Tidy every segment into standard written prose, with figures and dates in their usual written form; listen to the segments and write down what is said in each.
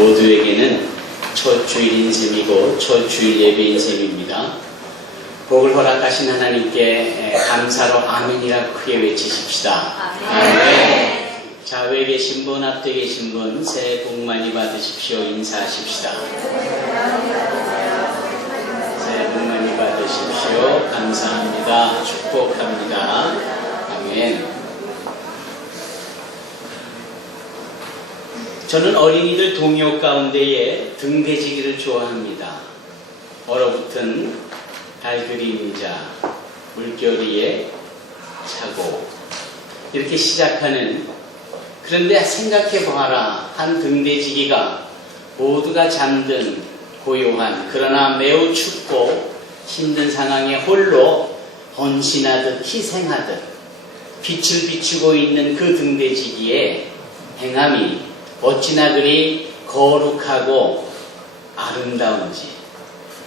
모두에게는 첫 주일 인셈이고 첫 주일 예배인 셈입니다. 복을 허락하신 하나님께 감사로 아멘이라고 크게 외치십시다. 아멘. 좌우에 계신 분, 앞에 계신 분, 새해 복 많이 받으십시오. 인사하십시다. 새해 복 많이 받으십시오. 감사합니다. 축복합니다. 아멘. 저는 어린이들 동요 가운데에 등대지기를 좋아합니다. 얼어붙은 달 그림자, 물결이에 차고 이렇게 시작하는, 그런데 생각해봐라. 한 등대지기가 모두가 잠든 고요한, 그러나 매우 춥고 힘든 상황에 홀로 헌신하듯 희생하듯 빛을 비추고 있는 그 등대지기의 행함이 어찌나 그리 거룩하고 아름다운지,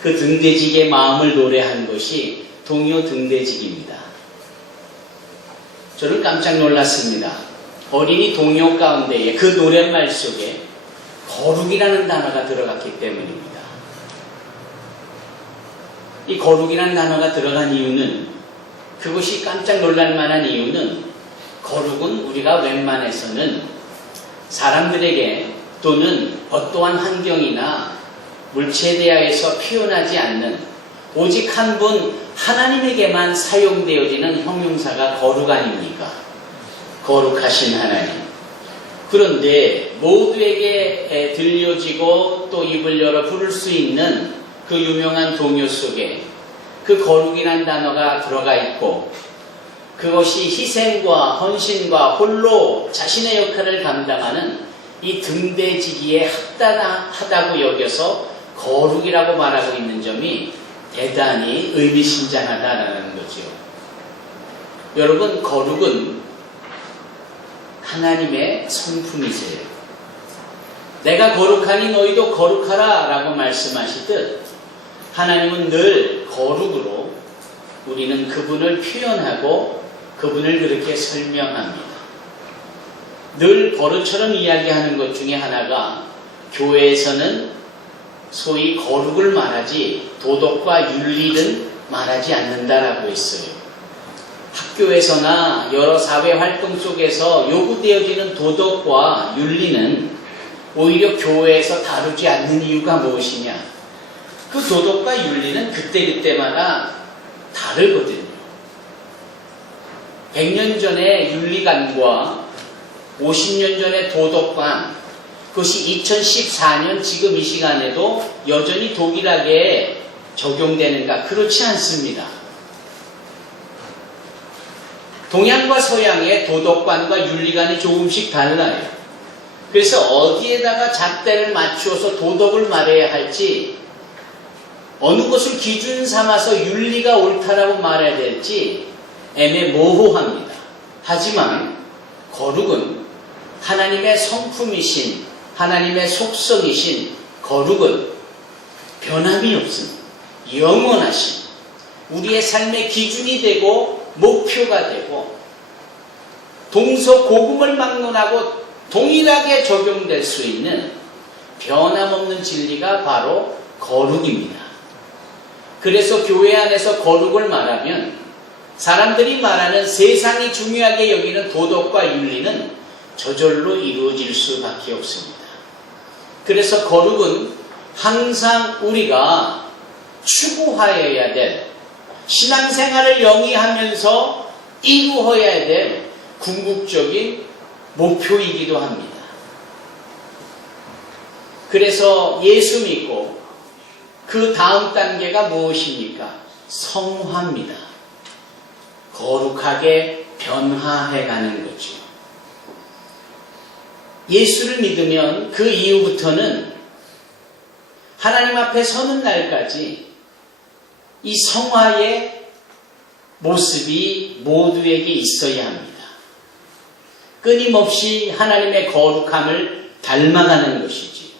그 등대지기의 마음을 노래한 것이 동요 등대지기입니다. 저는 깜짝 놀랐습니다. 어린이 동요 가운데에 그 노랫말 속에 거룩이라는 단어가 들어갔기 때문입니다. 이 거룩이라는 단어가 들어간 이유는, 그것이 깜짝 놀랄 만한 이유는, 거룩은 우리가 웬만해서는 사람들에게 또는 어떠한 환경이나 물체에 대하여서 표현하지 않는, 오직 한 분 하나님에게만 사용되어지는 형용사가 거룩 아닙니까? 거룩하신 하나님. 그런데 모두에게 들려지고 또 입을 열어 부를 수 있는 그 유명한 동요 속에 그 거룩이란 단어가 들어가 있고, 그것이 희생과 헌신과 홀로 자신의 역할을 감당하는 이 등대지기에 합당하다고 여겨서 거룩이라고 말하고 있는 점이 대단히 의미심장하다라는 거죠. 여러분, 거룩은 하나님의 성품이세요. 내가 거룩하니 너희도 거룩하라 라고 말씀하시듯, 하나님은 늘 거룩으로 우리는 그분을 표현하고 그분을 그렇게 설명합니다. 늘 버릇처럼 이야기하는 것 중에 하나가, 교회에서는 소위 거룩을 말하지 도덕과 윤리는 말하지 않는다라고 했어요. 학교에서나 여러 사회활동 속에서 요구되어지는 도덕과 윤리는 오히려 교회에서 다루지 않는 이유가 무엇이냐? 그 도덕과 윤리는 그때그때마다 다르거든요. 100년 전의 윤리관과 50년 전의 도덕관, 그것이 2014년 지금 이 시간에도 여전히 동일하게 적용되는가? 그렇지 않습니다. 동양과 서양의 도덕관과 윤리관이 조금씩 달라요. 그래서 어디에다가 잣대를 맞추어서 도덕을 말해야 할지, 어느 것을 기준 삼아서 윤리가 옳다라고 말해야 될지 애매모호합니다. 하지만 거룩은 하나님의 성품이신, 하나님의 속성이신 거룩은 변함이 없습니다. 영원하신, 우리의 삶의 기준이 되고 목표가 되고 동서고금을 막론하고 동일하게 적용될 수 있는 변함없는 진리가 바로 거룩입니다. 그래서 교회 안에서 거룩을 말하면 사람들이 말하는 세상이 중요하게 여기는 도덕과 윤리는 저절로 이루어질 수밖에 없습니다. 그래서 거룩은 항상 우리가 추구하여야 될, 신앙생활을 영위하면서 이루어야 될 궁극적인 목표이기도 합니다. 그래서 예수 믿고 그 다음 단계가 무엇입니까? 성화입니다. 거룩하게 변화해가는 거죠. 예수를 믿으면 그 이후부터는 하나님 앞에 서는 날까지 이 성화의 모습이 모두에게 있어야 합니다. 끊임없이 하나님의 거룩함을 닮아가는 것이지.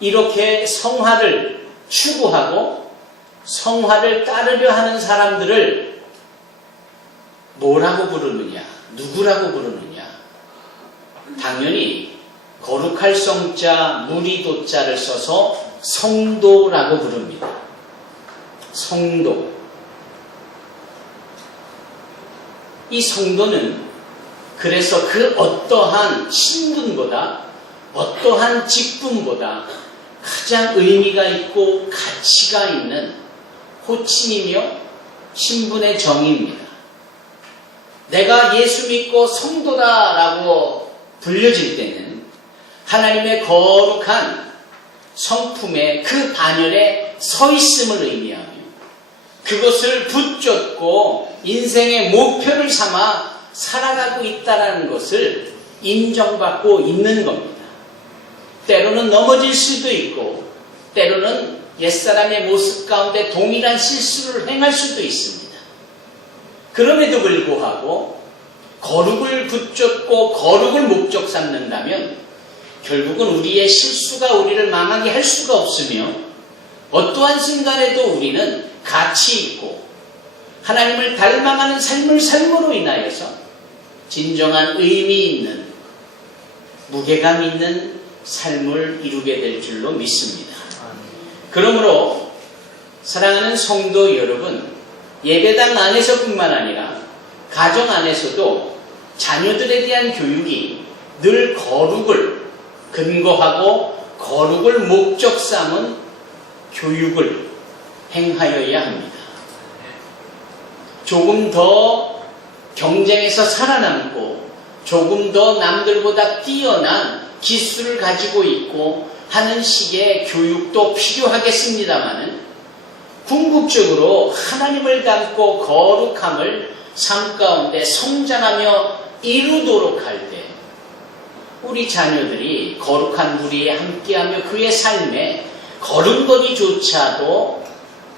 이렇게 성화를 추구하고 성화를 따르려 하는 사람들을 뭐라고 부르느냐? 누구라고 부르느냐? 당연히 거룩할 성자 무리도자를 써서 성도라고 부릅니다. 성도. 이 성도는 그래서 그 어떠한 신분보다 어떠한 직분보다 가장 의미가 있고 가치가 있는 호칭이며 신분의 정의입니다. 내가 예수 믿고 성도다라고 불려질 때는 하나님의 거룩한 성품의 그 반열에 서 있음을 의미하며 그것을 붙잡고 인생의 목표를 삼아 살아가고 있다는 것을 인정받고 있는 겁니다. 때로는 넘어질 수도 있고 때로는 옛사람의 모습 가운데 동일한 실수를 행할 수도 있습니다. 그럼에도 불구하고 거룩을 붙잡고 거룩을 목적 삼는다면 결국은 우리의 실수가 우리를 망하게 할 수가 없으며 어떠한 순간에도 우리는 가치 있고 하나님을 닮아가는 삶을 삶으로 인하여서 진정한 의미 있는 무게감 있는 삶을 이루게 될 줄로 믿습니다. 그러므로 사랑하는 성도 여러분, 예배당 안에서뿐만 아니라 가정 안에서도 자녀들에 대한 교육이 늘 거룩을 근거하고 거룩을 목적 삼은 교육을 행하여야 합니다. 조금 더 경쟁에서 살아남고 조금 더 남들보다 뛰어난 기술을 가지고 있고 하는 식의 교육도 필요하겠습니다마는 궁극적으로 하나님을 닮고 거룩함을 삶 가운데 성장하며 이루도록 할 때 우리 자녀들이 거룩한 무리에 함께하며 그의 삶에 거룩거리조차도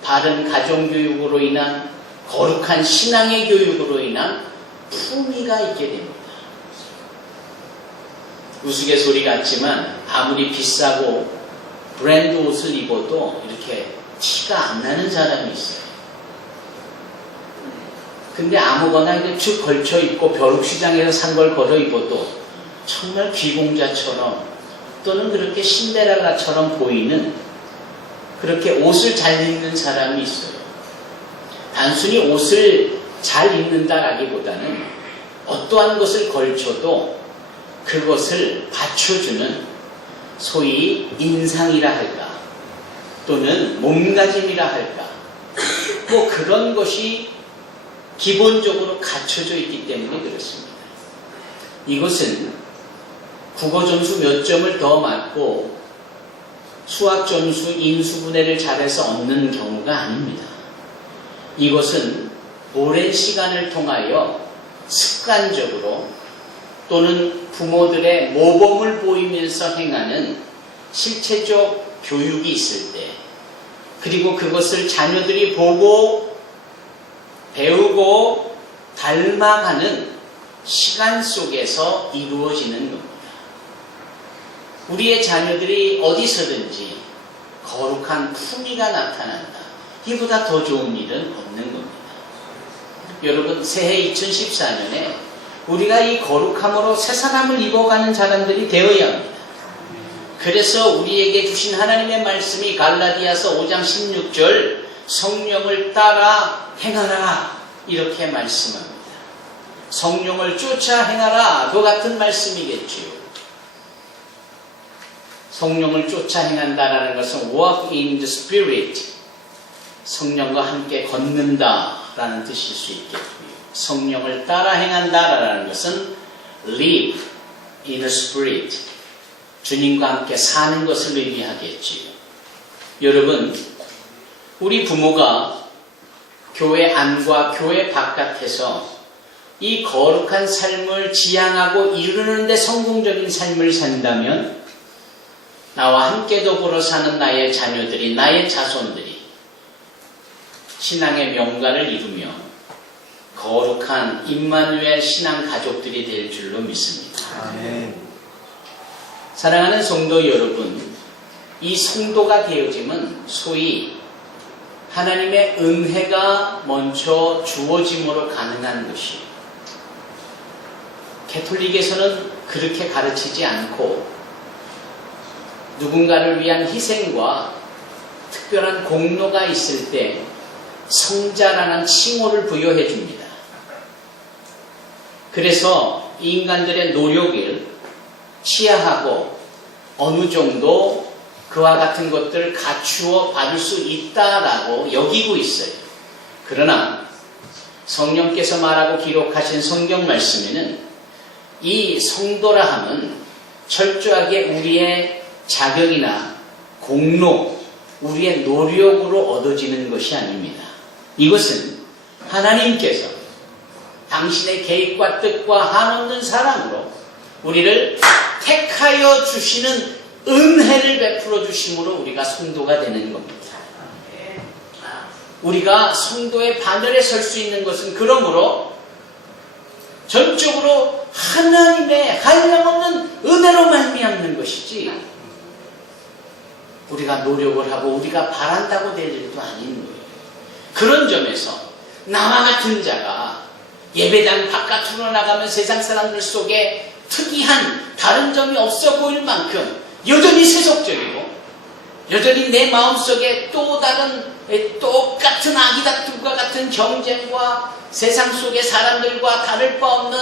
바른 가정교육으로 인한 거룩한 신앙의 교육으로 인한 품위가 있게 됩니다. 우스갯소리 같지만 아무리 비싸고 브랜드 옷을 입어도 이렇게 티가 안 나는 사람이 있어요. 근데 아무거나 이렇게 쭉 걸쳐 입고 벼룩시장에서 산 걸 걸어 입어도 정말 귀공자처럼 또는 그렇게 신데렐라처럼 보이는 그렇게 옷을 잘 입는 사람이 있어요. 단순히 옷을 잘 입는다라기보다는 어떠한 것을 걸쳐도 그것을 받쳐주는 소위 인상이라 할까 또는 몸가짐이라 할까 뭐 그런 것이 기본적으로 갖춰져 있기 때문에 그렇습니다. 이것은 국어 점수 몇 점을 더 맞고 수학 점수 인수분해를 잘해서 얻는 경우가 아닙니다. 이것은 오랜 시간을 통하여 습관적으로 또는 부모들의 모범을 보이면서 행하는 실체적 교육이 있을 때 그리고 그것을 자녀들이 보고 배우고 닮아가는 시간 속에서 이루어지는 겁니다. 우리의 자녀들이 어디서든지 거룩한 품위가 나타난다. 이보다 더 좋은 일은 없는 겁니다. 여러분, 새해 2014년에 우리가 이 거룩함으로 새 사람을 입어가는 사람들이 되어야 합니다. 그래서 우리에게 주신 하나님의 말씀이 갈라디아서 5장 16절 성령을 따라 행하라 이렇게 말씀합니다. 성령을 쫓아 행하라 그 같은 말씀이겠지요. 성령을 쫓아 행한다라는 것은 walk in the spirit, 성령과 함께 걷는다라는 뜻일 수 있겠고요. 성령을 따라 행한다라는 것은 live in the spirit, 주님과 함께 사는 것을 의미하겠지요. 여러분, 우리 부모가 교회 안과 교회 바깥에서 이 거룩한 삶을 지향하고 이루는 데 성공적인 삶을 산다면 나와 함께 더불어 사는 나의 자녀들이, 나의 자손들이 신앙의 명가를 이루며 거룩한 임마누엘 신앙 가족들이 될 줄로 믿습니다. 아멘. 사랑하는 성도 여러분, 이 성도가 되어짐은 소위 하나님의 은혜가 먼저 주어짐으로 가능한 것이에요. 캐톨릭에서는 그렇게 가르치지 않고 누군가를 위한 희생과 특별한 공로가 있을 때 성자라는 칭호를 부여해 줍니다. 그래서 인간들의 노력을 치하하고 어느 정도 그와 같은 것들을 갖추어 받을 수 있다라고 여기고 있어요. 그러나 성령께서 말하고 기록하신 성경 말씀에는 이 성도라 함은 철저하게 우리의 자격이나 공로, 우리의 노력으로 얻어지는 것이 아닙니다. 이것은 하나님께서 당신의 계획과 뜻과 한없는 사랑으로 우리를 택하여 주시는 은혜를 베풀어 주심으로 우리가 성도가 되는 겁니다. 우리가 성도의 반열에 설 수 있는 것은 그러므로 전적으로 하나님의 한량없는 은혜로 말미암는 것이지 우리가 노력을 하고 우리가 바란다고 될 일도 아닌 거예요. 그런 점에서 나와 같은 자가 예배당 바깥으로 나가면 세상 사람들 속에 특이한 다른 점이 없어 보일 만큼 여전히 세속적이고 여전히 내 마음속에 또 다른 똑같은 아기다툼과 같은 경쟁과 세상 속의 사람들과 다를 바 없는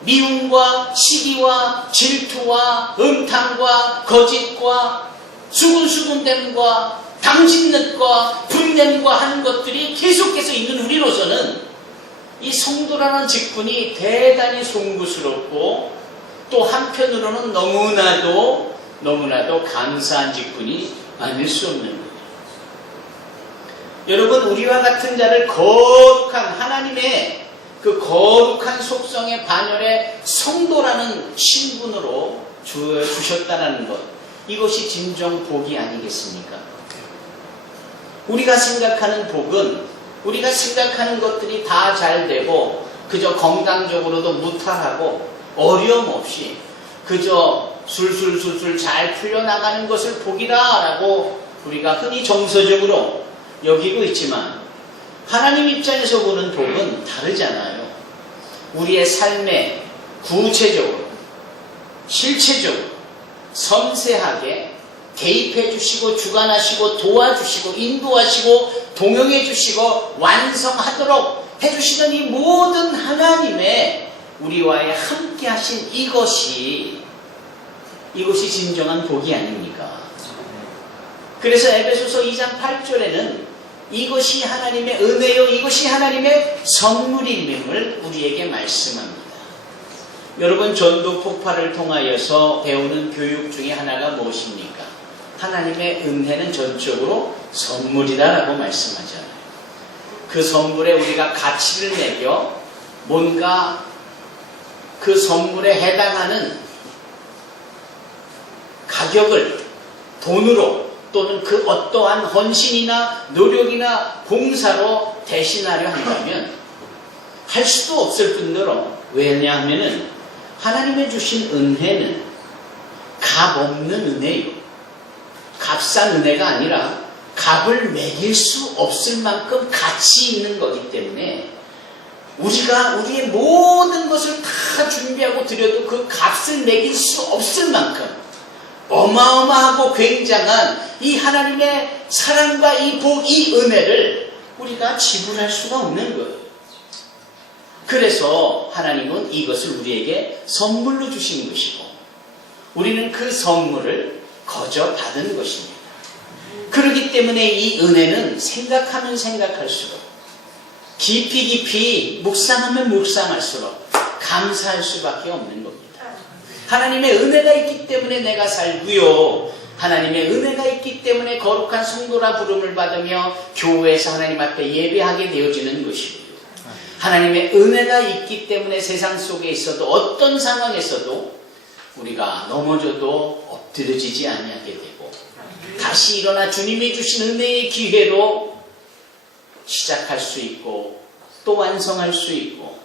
미움과 시기와 질투와 음탕과 거짓과 수군수군됨과 당진릇과 불냄과 하는 것들이 계속해서 있는 우리로서는 이 성도라는 직분이 대단히 송구스럽고 또 한편으로는 너무나도 감사한 직분이 아닐 수 없는 거예요. 여러분, 우리와 같은 자를 거룩한 하나님의 그 거룩한 속성의 반열에 성도라는 신분으로 주셨다는 것, 이것이 진정 복이 아니겠습니까? 우리가 생각하는 복은 우리가 생각하는 것들이 다 잘 되고 그저 건강적으로도 무탈하고 어려움 없이 그저 술술술술 잘 풀려나가는 것을 복이라고 우리가 흔히 정서적으로 여기고 있지만 하나님 입장에서 보는 복은 다르잖아요. 우리의 삶에 구체적으로 실체적으로 섬세하게 개입해 주시고 주관하시고 도와주시고 인도하시고 동역해 주시고 완성하도록 해주시는 이 모든 하나님의 우리와의 함께 하신 이것이 진정한 복이 아닙니까? 그래서 에베소서 2장 8절에는 이것이 하나님의 은혜요 이것이 하나님의 선물임을 우리에게 말씀합니다. 여러분, 전도 폭발을 통하여서 배우는 교육 중에 하나가 무엇입니까? 하나님의 은혜는 전적으로 선물이다라고 말씀하잖아요. 그 선물에 우리가 가치를 매겨 뭔가 그 선물에 해당하는 가격을 돈으로 또는 그 어떠한 헌신이나 노력이나 봉사로 대신하려 한다면 할 수도 없을 뿐더러, 왜냐하면 하나님의 주신 은혜는 값 없는 은혜요, 값싼 은혜가 아니라 값을 매길 수 없을 만큼 가치 있는 거기 때문에 우리가 우리의 모든 것을 다 준비하고 드려도 그 값을 매길 수 없을 만큼 어마어마하고 굉장한 이 하나님의 사랑과 이 복, 이 은혜를 우리가 지불할 수가 없는 거예요. 그래서 하나님은 이것을 우리에게 선물로 주신 것이고 우리는 그 선물을 거저 받은 것입니다. 그렇기 때문에 이 은혜는 생각하면 생각할수록 깊이 묵상하면 묵상할수록 감사할 수밖에 없는 겁니다. 하나님의 은혜가 있기 때문에 내가 살고요, 하나님의 은혜가 있기 때문에 거룩한 성도라 부름을 받으며 교회에서 하나님 앞에 예배하게 되어지는 것이고요, 하나님의 은혜가 있기 때문에 세상 속에 있어도 어떤 상황에서도 우리가 넘어져도 엎드려지지 아니하게 되고 다시 일어나 주님이 주신 은혜의 기회로 시작할 수 있고 또 완성할 수 있고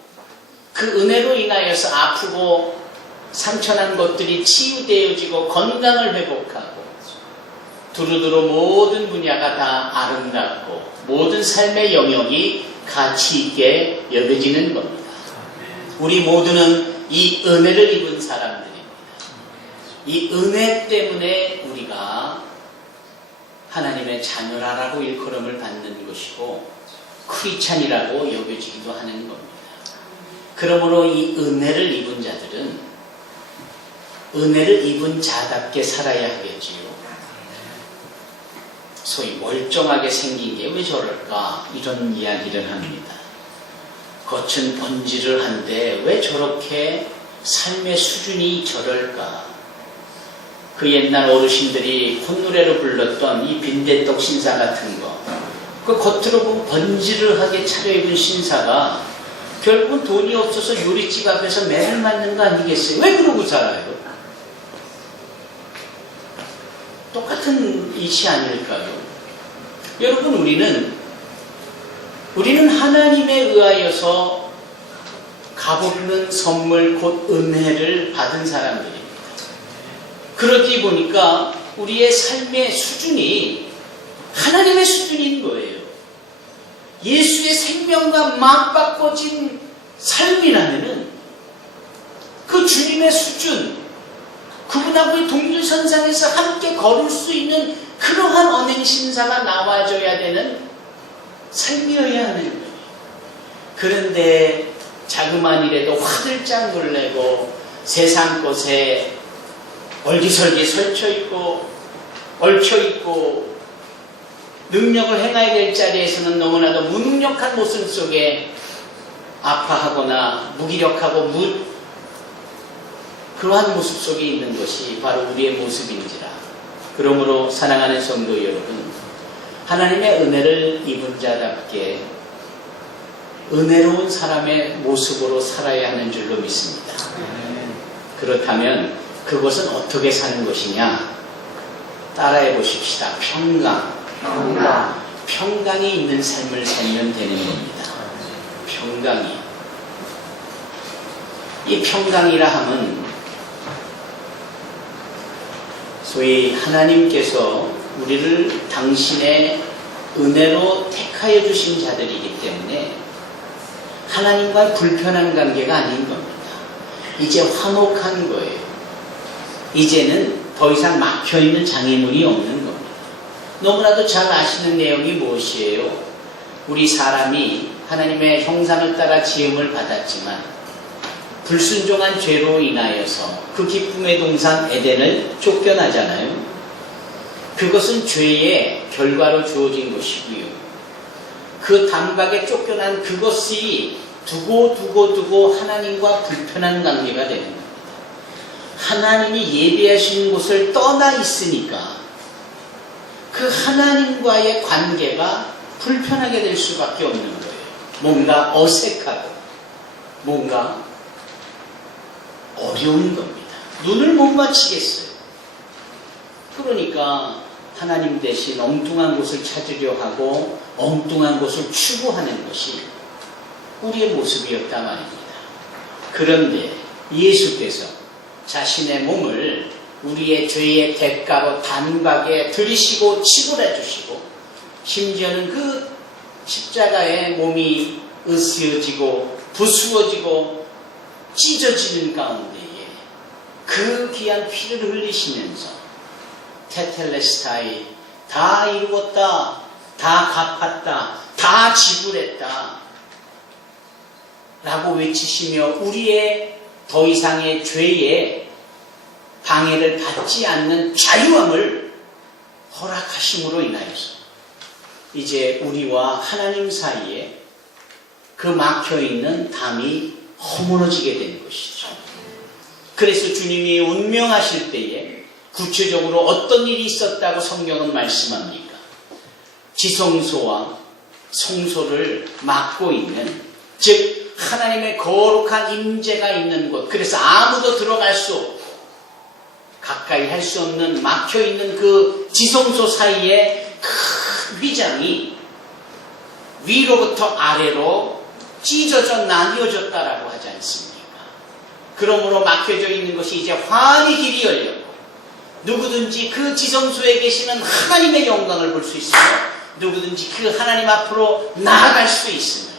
그 은혜로 인하여서 아프고 상처난 것들이 치유되어지고 건강을 회복하고 두루두루 모든 분야가 다 아름답고 모든 삶의 영역이 가치 있게 여겨지는 겁니다. 우리 모두는 이 은혜를 입은 사람들입니다. 이 은혜 때문에 우리가 하나님의 자녀라고 일컬음을 받는 것이고 크리스찬이라고 여겨지기도 하는 겁니다. 그러므로 이 은혜를 입은 자들은 은혜를 입은 자답게 살아야 하겠지요. 소위 멀쩡하게 생긴 게 왜 저럴까 이런 이야기를 합니다. 겉은 번지를 한데 왜 저렇게 삶의 수준이 저럴까. 그 옛날 어르신들이 콧노래로 불렀던 이 빈대떡 신사 같은 거, 그 겉으로 보면 번지르하게 차려입은 신사가 결국은 돈이 없어서 요리집 앞에서 매를 맞는 거 아니겠어요? 왜 그러고 살아요? 똑같은 이치 아닐까요? 여러분, 우리는 하나님에 의하여서 값없는 선물 곧 은혜를 받은 사람들입니다. 그러기 보니까 우리의 삶의 수준이 하나님의 수준인 거예요. 예수의 생명과 맞바꿔진 삶이라면은 그 주님의 수준, 그분하고의 동일선상에서 함께 걸을 수 있는 그러한 언행신사가 나와줘야 되는 삶이어야 하는 거예요. 그런데 자그마한 일에도 화들짝 놀래고 세상 것에 얼기설기 설쳐있고 얽혀있고 능력을 행해야 될 자리에서는 너무나도 무능력한 모습 속에 아파하거나 무기력하고 그러한 모습 속에 있는 것이 바로 우리의 모습인지라. 그러므로 사랑하는 성도 여러분, 하나님의 은혜를 입은 자답게 은혜로운 사람의 모습으로 살아야 하는 줄로 믿습니다. 그렇다면 그것은 어떻게 사는 것이냐? 따라해 보십시다. 평강이 있는 삶을 살면 되는 겁니다. 평강이. 이 평강이라 함은 소위 하나님께서 우리를 당신의 은혜로 택하여 주신 자들이기 때문에 하나님과의 불편한 관계가 아닌 겁니다. 이제 화목한 거예요. 이제는 더 이상 막혀있는 장애물이 없는 겁니다. 너무나도 잘 아시는 내용이 무엇이에요? 우리 사람이 하나님의 형상을 따라 지음을 받았지만 불순종한 죄로 인하여서 그 기쁨의 동산 에덴을 쫓겨나잖아요. 그것은 죄의 결과로 주어진 것이고요. 그 단박에 쫓겨난 그것이 두고 하나님과 불편한 관계가 되는 겁니다. 하나님이 예배하시는 곳을 떠나 있으니까 그 하나님과의 관계가 불편하게 될 수밖에 없는 거예요. 뭔가 어색하고 뭔가 어려운 겁니다. 눈을 못 맞추겠어요. 그러니까 하나님 대신 엉뚱한 곳을 찾으려 하고 엉뚱한 곳을 추구하는 것이 우리의 모습이었단 말입니다. 그런데 예수께서 자신의 몸을 우리의 죄의 대가로 단박에 들이시고 치부해 주시고 심지어는 그 십자가에 몸이 으스여지고 부수어지고 찢어지는 가운데에 그 귀한 피를 흘리시면서 테텔레스타이 다 이루었다, 다 갚았다, 다 지불했다 라고 외치시며 우리의 더 이상의 죄에 방해를 받지 않는 자유함을 허락하심으로 인하여서 이제 우리와 하나님 사이에 그 막혀있는 담이 허물어지게 된 것이죠. 그래서 주님이 운명하실 때에 구체적으로 어떤 일이 있었다고 성경은 말씀합니까? 지성소와 성소를 막고 있는, 즉 하나님의 거룩한 임재가 있는 곳, 그래서 아무도 들어갈 수 없고 가까이 할 수 없는 막혀있는 그 지성소 사이에 큰 휘장이 위로부터 아래로 찢어져 나뉘어졌다라고 하지 않습니까? 그러므로 막혀져 있는 것이 이제 환히 길이 열렸고 누구든지 그 지성소에 계시는 하나님의 영광을 볼 수 있으며 누구든지 그 하나님 앞으로 나아갈 수 있으며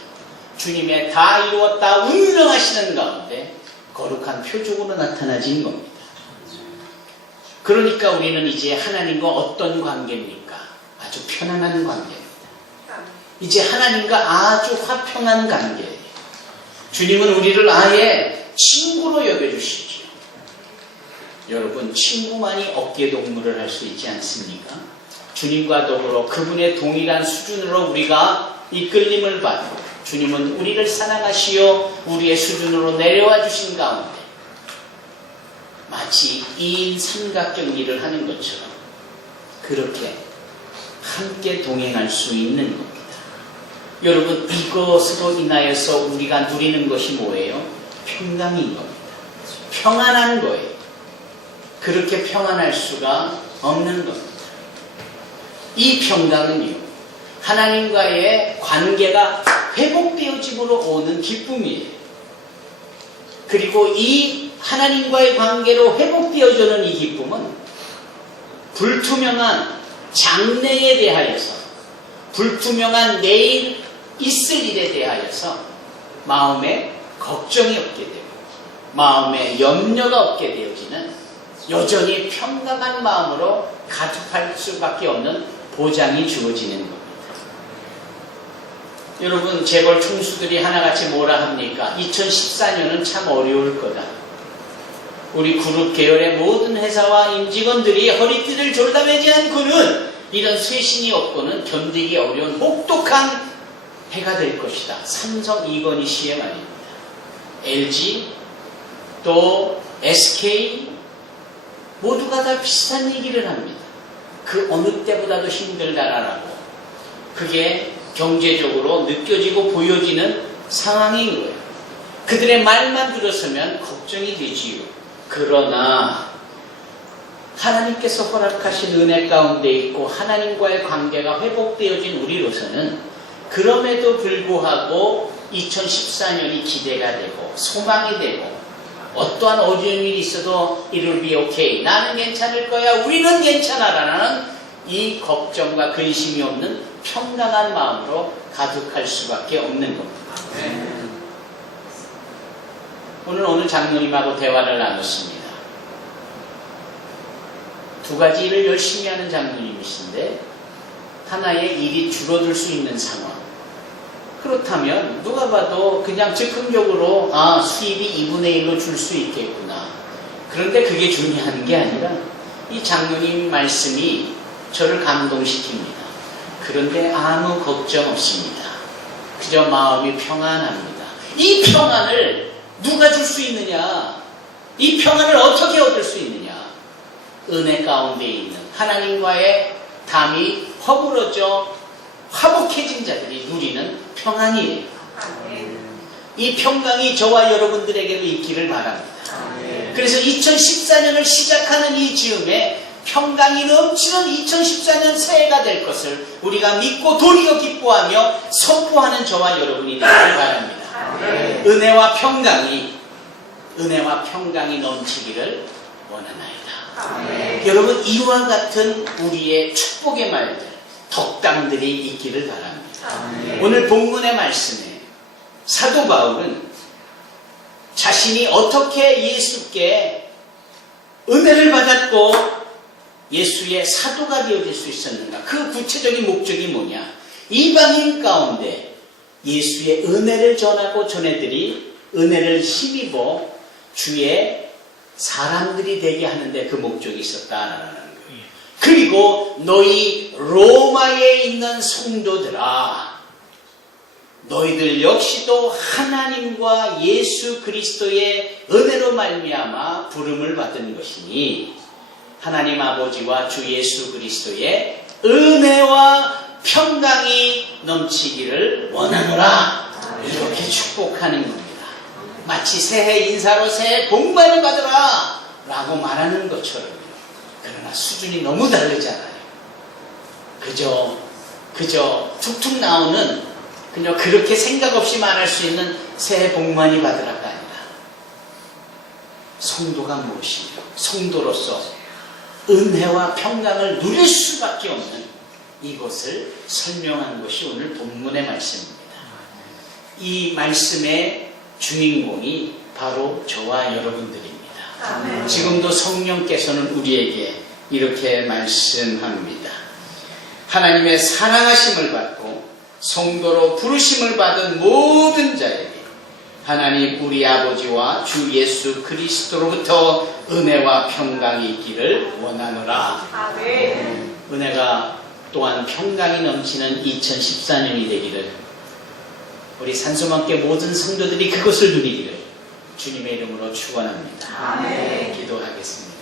주님의 다 이루었다 운명하시는 가운데 거룩한 표적으로 나타나진 겁니다. 그러니까 우리는 이제 하나님과 어떤 관계입니까? 아주 편안한 관계입니다. 이제 하나님과 아주 화평한 관계예요. 주님은 우리를 아예 친구로 여겨주시죠. 여러분, 친구만이 어깨동무를 할 수 있지 않습니까? 주님과 더불어 그분의 동일한 수준으로 우리가 이끌림을 받고 주님은 우리를 사랑하시어 우리의 수준으로 내려와 주신 가운데 마치 2인 삼각경기를 하는 것처럼 그렇게 함께 동행할 수 있는 겁니다. 여러분, 이것으로 인하여서 우리가 누리는 것이 뭐예요? 평강인 겁니다. 평안한 거예요. 그렇게 평안할 수가 없는 겁니다. 이 평강은요, 하나님과의 관계가 회복되어짐으로 오는 기쁨이에요. 그리고 이 하나님과의 관계로 회복되어지는 이 기쁨은 불투명한 장래에 대하여서, 불투명한 내일 있을 일에 대하여서 마음에 걱정이 없게 되고 마음에 염려가 없게 되어지는 여전히 평강한 마음으로 가득할 수밖에 없는 보장이 주어지는 겁니다. 여러분, 재벌 총수들이 하나같이 뭐라 합니까? 2014년은 참 어려울 거다. 우리 그룹 계열의 모든 회사와 임직원들이 허리띠를 졸라매지 않고는 이런 쇄신이 없고는 견디기 어려운 혹독한 해가 될 것이다. 삼성 이건희 씨의 말입니다. LG 또 SK 모두가 다 비슷한 얘기를 합니다. 그 어느 때보다도 힘들다라고. 그게 경제적으로 느껴지고 보여지는 상황인 거예요. 그들의 말만 들었으면 걱정이 되지요. 그러나 하나님께서 허락하신 은혜 가운데 있고 하나님과의 관계가 회복되어진 우리로서는 그럼에도 불구하고 2014년이 기대가 되고 소망이 되고 어떠한 어려운 일이 있어도 it will be okay. 나는 괜찮을 거야. 우리는 괜찮아라는 이 걱정과 근심이 없는 평강한 마음으로 가득할 수밖에 없는 겁니다. 오늘 장로님하고 대화를 나눴습니다. 두 가지 일을 열심히 하는 장로님이신데 하나의 일이 줄어들 수 있는 상황. 그렇다면 누가 봐도 그냥 즉흥적으로 수입이 2분의 1로 줄 수 있겠구나. 그런데 그게 중요한 게 아니라 이 장로님 말씀이 저를 감동시킵니다. 그런데 아무 걱정 없습니다. 그저 마음이 평안합니다. 이 평안을 누가 줄 수 있느냐? 이 평안을 어떻게 얻을 수 있느냐? 은혜 가운데 있는 하나님과의 담이 허물어져 화목해진 자들이 누리는 평안이에요. 이 평강이 저와 여러분들에게도 있기를 바랍니다. 그래서 2014년을 시작하는 이 즈음에 평강이 넘치는 2014년 새해가 될 것을 우리가 믿고 도리어 기뻐하며 선포하는 저와 여러분이 되기를 바랍니다. 은혜와 평강이 넘치기를 원하나이다. 여러분, 이와 같은 우리의 축복의 말들, 덕담들이 있기를 바랍니다. 오늘 본문의 말씀에 사도 바울은 자신이 어떻게 예수께 은혜를 받았고 예수의 사도가 되어질 수 있었는가? 그 구체적인 목적이 뭐냐? 이방인 가운데 예수의 은혜를 전하고 전해들이 은혜를 힘입어 주의 사람들이 되게 하는데 그 목적이 있었다라는 거예요. 그리고 너희 로마에 있는 성도들아, 너희들 역시도 하나님과 예수 그리스도의 은혜로 말미암아 부름을 받은 것이니 하나님 아버지와 주 예수 그리스도의 은혜와 평강이 넘치기를 원하노라. 이렇게 축복하는 겁니다. 마치 새해 인사로 새해 복 많이 받으라 라고 말하는 것처럼. 그러나 수준이 너무 다르잖아요. 그저 툭툭 나오는 그냥 그렇게 생각 없이 말할 수 있는 새해 복 많이 받으라가 아니라 성도가 무엇이며 성도로서 은혜와 평강을 누릴 수밖에 없는 이것을 설명한 것이 오늘 본문의 말씀입니다. 이 말씀의 주인공이 바로 저와 여러분들입니다. 아멘. 지금도 성령께서는 우리에게 이렇게 말씀합니다. 하나님의 사랑하심을 받고 성도로 부르심을 받은 모든 자에게 하나님 우리 아버지와 주 예수 그리스도로부터 은혜와 평강이 있기를 원하노라. 아멘. 은혜가 또한 평강이 넘치는 2014년이 되기를, 우리 산소망교 모든 성도들이 그것을 누리기를 주님의 이름으로 축원합니다. 아멘. 기도하겠습니다.